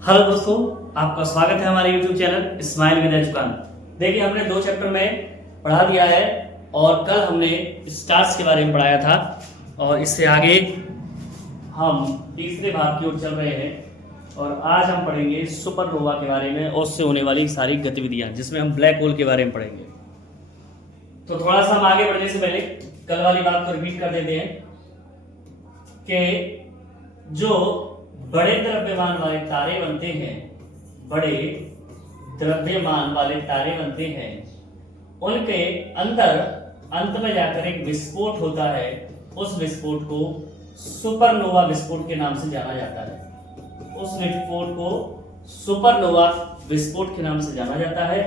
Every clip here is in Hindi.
हेलो दोस्तों, आपका स्वागत है हमारे YouTube channel smile with education. देखिए, हमने 2 चैप्टर में पढ़ा दिया है और कल हमने स्टार्स के बारे में पढ़ाया था और इससे आगे हम तीसरे भाग की ओर चल रहे हैं और आज हम पढ़ेंगे सुपरनोवा के बारे में और उससे होने वाली सारी गतिविधियां, जिसमें हम ब्लैक होल के बारे में पढ़ेंगे। तो थोड़ा सा हम आगे बढ़ने से पहले कल वाली बात को रिपीट कर देते हैं कि जो बड़े द्रव्यमान वाले तारे बनते हैं, बड़े द्रव्यमान वाले तारे बनते हैं, उनके अंदर अंत में जाकर एक विस्फोट होता है। उस विस्फोट को सुपरनोवा विस्फोट के नाम से जाना जाता है। उस विस्फोट को सुपरनोवा विस्फोट के नाम से जाना जाता है।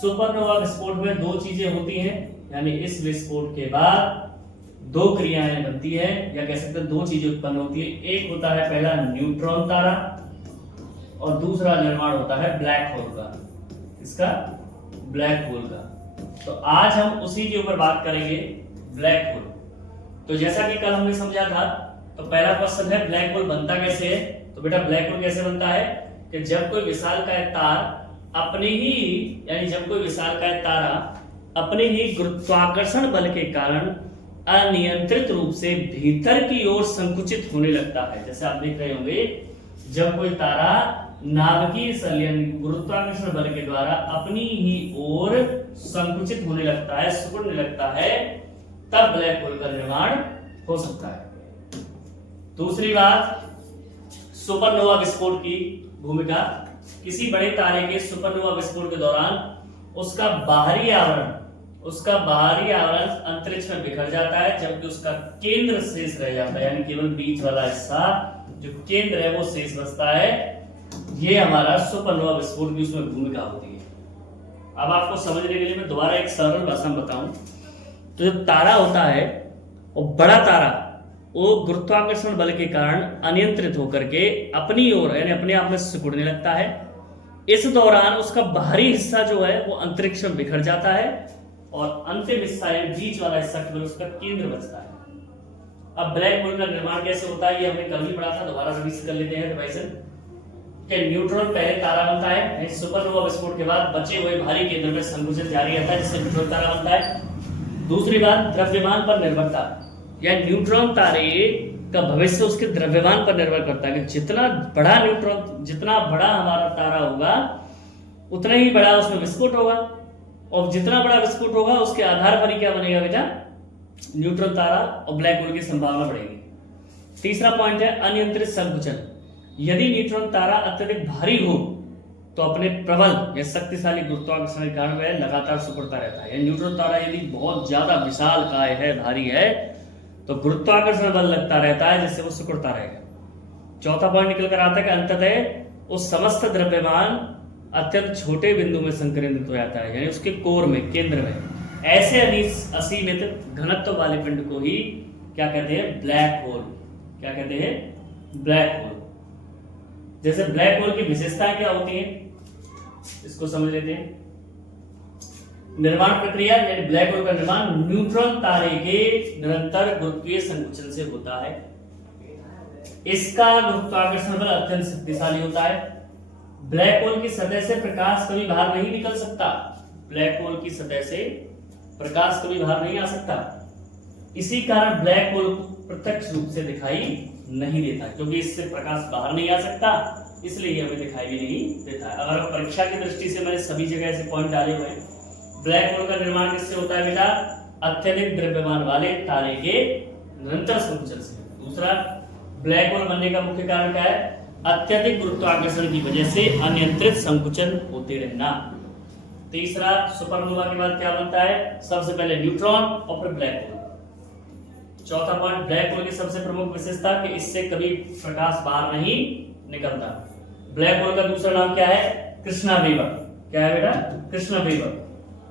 सुपरनोवा विस्फोट में 2 चीजें होती हैं, यानी इस विस्फोट के बाद 2 क्रियाएं बनती है, या कह सकते हैं 2 चीजें उत्पन्न होती है। एक होता है पहला न्यूट्रॉन तारा और दूसरा निर्माण होता है ब्लैक होल का। इसका ब्लैक होल का। तो आज हम उसी के ऊपर बात करेंगे, ब्लैक होल। तो जैसा कि कल हमने समझा था, तो पहला क्वेश्चन है ब्लैक होल बनता कैसे है। तो बेटा, ब्लैक होल कैसे बनता है कि जब कोई विशालकाय तार अपने ही यानी जब कोई विशालकाय तारा अपने ही गुरुत्वाकर्षण बल के कारण अनियंत्रित रूप से भीतर की ओर संकुचित होने लगता है। जैसे आप देख रहे होंगे, जब कोई तारा नाभिकीय संलयन गुरुत्वाकर्षण बल के द्वारा अपनी ही ओर संकुचित होने लगता है, सिकुड़ने लगता है, तब ब्लैक होल का निर्माण हो सकता है। दूसरी बात, सुपरनोवा विस्फोट की भूमिका। किसी बड़े तारे के सुपरनोवा विस्फोट के दौरान उसका बाहरी आवरण अंतरिक्ष में बिखर जाता है, जबकि उसका केंद्र शेष रह जाता है, यानी केवल बीच वाला हिस्सा जो केंद्र है वो शेष बचता है। ये हमारा सुपरनोवा विस्फोट की उसमें भूमिका होती है। अब आपको समझने के लिए मैं दोबारा एक सरल भाषा में बताऊं, तो जब तारा होता है और बड़ा तारा, वो गुरुत्वाकर्षण बल के कारण अनियंत्रित होकर के अपनी ओर यानी अपने आप में सिकुड़ने लगता है। इस दौरान उसका बाहरी हिस्सा जो है वो अंतरिक्ष में बिखर जाता है और अंतिम हिस्सा यानी बीच वाला हिस्सा केवल उसका केंद्र बचता है। अब ब्लैक होल का निर्माण कैसे होता है, ये हमने कल भी पढ़ा था, दोबारा रिवीज कर लेते हैं रिवाइजन। कि न्यूट्रॉन पहले तारा बनता है, सुपरनोवा विस्फोट के बाद बचे हुए भारी केंद्र में संकुचन जारी रहता है, जिससे न्यूट्रॉन तारा बनता है। दूसरी बात, द्रव्यमान पर निर्भरता, या न्यूट्रॉन तारे का भविष्य उसके द्रव्यमान पर निर्भर करता है कि जितना बड़ा हमारा तारा होगा उतना ही बड़ा उसमें विस्फोट होगा, और जितना बड़ा विस्फोट होगा उसके आधार पर ही क्या बनेगा बेटा, न्यूट्रॉन तारा और ब्लैक होल की संभावना बढ़ेगी। तीसरा पॉइंट है अनियंत्रित संकुचन। यदि न्यूट्रॉन तारा अत्यधिक भारी हो तो अपने प्रबल या शक्तिशाली गुरुत्वाकर्षण के कारण वह लगातार सिकुड़ता रहता है। न्यूट्रॉन तारा यदि बहुत ज्यादा विशालकाय है, भारी है, तो गुरुत्वाकर्षण बल लगता रहता है, जिससे वो सिकुड़ता रहेगा। चौथा पॉइंट निकल कर आता है कि अंततः उस समस्त द्रव्यमान अत्यंत छोटे बिंदु में संकेंद्रित हो जाता है, यानी उसके कोर में, केंद्र में। ऐसे असीमित घनत्व वाले पिंड को ही क्या कहते हैं, ब्लैक होल। क्या कहते हैं, ब्लैक होल। जैसे ब्लैक होल की विशेषताएं क्या होती हैं, इसको समझ लेते हैं। निर्माण प्रक्रिया, ब्लैक होल का निर्माण न्यूट्रॉन तारे के निरंतर गुरुत्वीय संकुचन से होता है। इसका गुरुत्वाकर्षण बल अत्यंत शक्तिशाली होता है। ब्लैक होल की सतह से प्रकाश कभी बाहर नहीं निकल सकता। ब्लैक होल की सतह से प्रकाश कभी बाहर नहीं आ सकता। इसी कारण ब्लैक होल प्रत्यक्ष रूप से दिखाई नहीं देता, क्योंकि इससे प्रकाश बाहर नहीं आ सकता, इसलिए हमें दिखाई भी नहीं देता है। अगर परीक्षा की दृष्टि से मैंने सभी जगह ऐसे पॉइंट डाले हुए हैं। ब्लैक होल का निर्माण किससे होता है बेटा, अत्यधिक द्रव्यमान वाले तारे के निरंतर संकुचन से। दूसरा, ब्लैक होल बनने का मुख्य कारण क्या है, अत्यधिक गुरुत्वाकर्षण की वजह से अनियंत्रित संकुचन होते रहना। तीसरा, सुपरनोवा के बाद क्या बनता है, सबसे पहले न्यूट्रॉन और फिर ब्लैक होल। चौथा पॉइंट, ब्लैक होल की सबसे प्रमुख विशेषता कि इससे कभी प्रकाश बाहर नहीं निकलता। ब्लैक होल का दूसरा नाम क्या है, कृष्णा वेवर। क्या है बेटा, कृष्णा वेवर।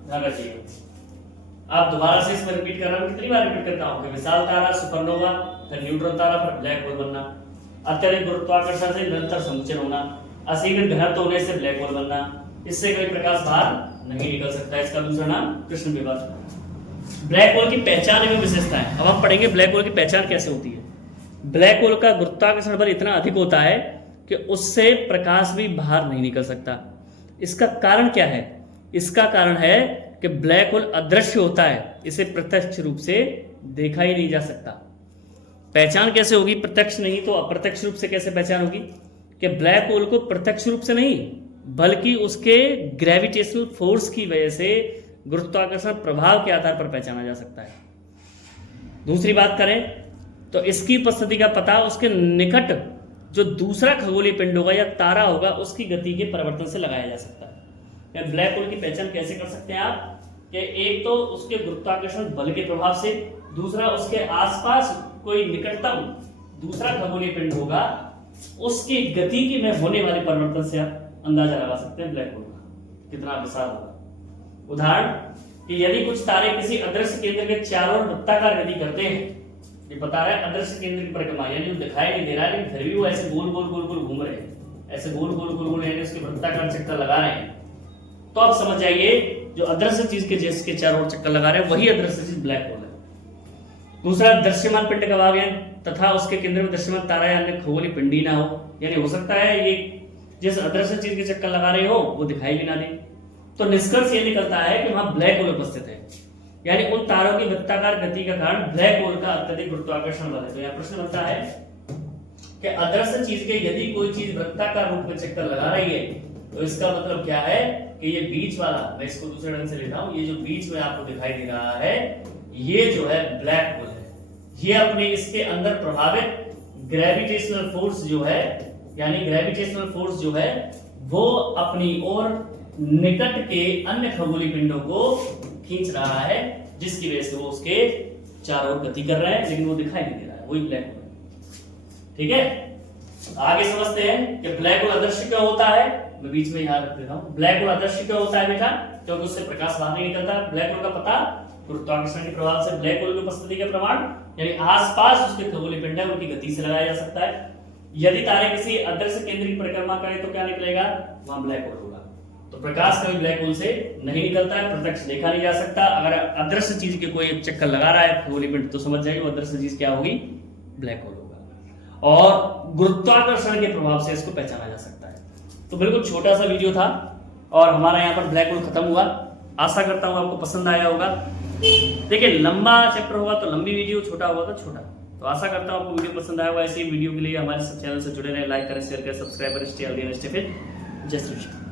ध्यान रखिएगा। आप दोबारा से इसमें रिपीट कर रहा हूं, कितनी बार रिपीट करता हूं कि विशाल तारा, सुपरनोवा, फिर न्यूट्रॉन तारा, फिर ब्लैक होल बनना, अत्यधिक गुरुत्वाकर्षण से निरंतर संकुचन होना, असीमित घनत्व होने से ब्लैक होल बनना, इससे कोई प्रकाश बाहर नहीं निकल सकता। इसका दूसरा नाम कृष्ण विवर। ब्लैक होल की पहचान एवं विशेषताएं। अब हम पढ़ेंगे ब्लैक होल की पहचान कैसे होती है। ब्लैक होल का गुरुत्वाकर्षण बल इतना अधिक होता है कि उससे प्रकाश भी बाहर नहीं निकल सकता। इसका कारण क्या है? इसका कारण है कि ब्लैक होल अदृश्य होता है, इसे प्रत्यक्ष रूप से देखा ही नहीं जा सकता। पहचान कैसे होगी? प्रत्यक्ष नहीं तो अप्रत्यक्ष रूप से कैसे पहचान होगी? कि ब्लैक होल को प्रत्यक्ष रूप से नहीं बल्कि उसके ग्रेविटेशनल फोर्स की वजह से, गुरुत्वाकर्षण प्रभाव के आधार पर पहचाना जा सकता है। दूसरी बात करें तो इसकी उपस्थिति का पता उसके निकट जो दूसरा खगोलीय पिंड होगा या तारा होगा उसकी गति के परिवर्तन से लगाया जा सकता है। ब्लैक होल की पहचान कैसे कर सकते हैं आप? कि एक तो उसके गुरुत्वाकर्षण बल के प्रभाव से, दूसरा उसके आसपास कोई निकटतम दूसरा खगोलीय पिंड होगा उसकी गति की में होने वाले परिवर्तन से आप अंदाजा लगा सकते हैं ब्लैक होल का कितना विशाल होगा। उदाहरण कि यदि कुछ तारे किसी अदृश्य केंद्र के चारों ओर वृत्ताकार गति करते हैं, ये बता रहा है अदृश्य केंद्र की परिक्रमा, यानी वो दिखाई नहीं दे रहा है लेकिन फिर भी वो ऐसे गोल गोल गोल गोल घूम रहे हैं, ऐसे गोल गोल गोल गोल यानी उसके वृत्ताकार चक्कर लगा रहे हैं, तो आप समझ जाइए जो अदृश्य चीज के जिसके चारों ओर चक्कर लगा रहे हैं वही अदृश्य चीज ब्लैक होल है। दूसरा, दृश्यमान पिंड का भाग है तथा उसके केंद्र में दृश्यमान तारा या अन्य खगोलीय पिंड ही ना हो, यानी हो सकता है ये जिस अदृश्य चीज के चक्कर लगा रहे हो वो दिखाई भी ना दे। तो निष्कर्ष ये निकलता है कि वहां ब्लैक होल उपस्थित है, यानी उन तारों की वृत्ताकार गति का कारण ब्लैक होल का अत्यधिक गुरुत्वाकर्षण बल है। तो यहाँ प्रश्न बनता है कि अदृश्य चीज के यदि कोई चीज वृत्ताकार रूप में चक्कर लगा रही है तो इसका मतलब क्या है कि ये बीच वाला, मैं इसको दूसरे ढंग से लेता हूं, ये जो बीच में आपको दिखाई दे रहा है ये जो है ब्लैक होल है। ये अपने इसके अंदर प्रभावित ग्रेविटेशनल फोर्स जो है, यानी ग्रेविटेशनल फोर्स जो है वो अपनी ओर निकट के अन्य खगोलीय पिंडों को खींच रहा है, जिसकी वजह से वो उसके चारों ओर गति कर रहा है लेकिन वो दिखाई नहीं दे रहा है, वही ब्लैक होल है। ठीक है, आगे समझते हैं कि ब्लैक होल अदृश्य क्यों होता है। मैं बीच में याद रख देता हूं, ब्लैक होल अदृश्य क्यों होता है बेटा? क्योंकि उससे प्रकाश बाहर नहीं निकलता। ब्लैक होल का पता गुरुत्वाकर्षण के प्रभाव से ब्लैक होल की उपस्थिति का प्रमाण, यानी आसपास उसके खगोलीय पिंड है उनकी गति से लगाया जा सकता है। यदि तारे किसी अदृश्य केंद्र की परिक्रमा करें तो क्या निकलेगा? वहां ब्लैक होल होगा। तो प्रकाश कभी ब्लैक होल से नहीं निकलता है, प्रत्यक्ष देखा नहीं जा सकता। अगर अदृश्य चीज के कोई चक्कर लगा रहा है खगोलीय पिंड तो समझ जाइए वो अदृश्य चीज क्या होगी? ब्लैक होल होगा। और गुरुत्वाकर्षण के प्रभाव से इसको पहचाना जा सकता है। तो बिल्कुल छोटा सा वीडियो था और हमारा यहाँ पर ब्लैक होल खत्म हुआ। आशा करता हूँ आपको पसंद आया होगा। देखिए लंबा चैप्टर होगा तो लंबी वीडियो, छोटा होगा तो छोटा। तो आशा करता हूँ आपको वीडियो पसंद आया होगा। ऐसे ही वीडियो के लिए हमारे चैनल से जुड़े रहें, लाइक करें, शेयर करें, सब्सक्राइब करें। Stay healthy and stay fit. जय श्री कृष्ण।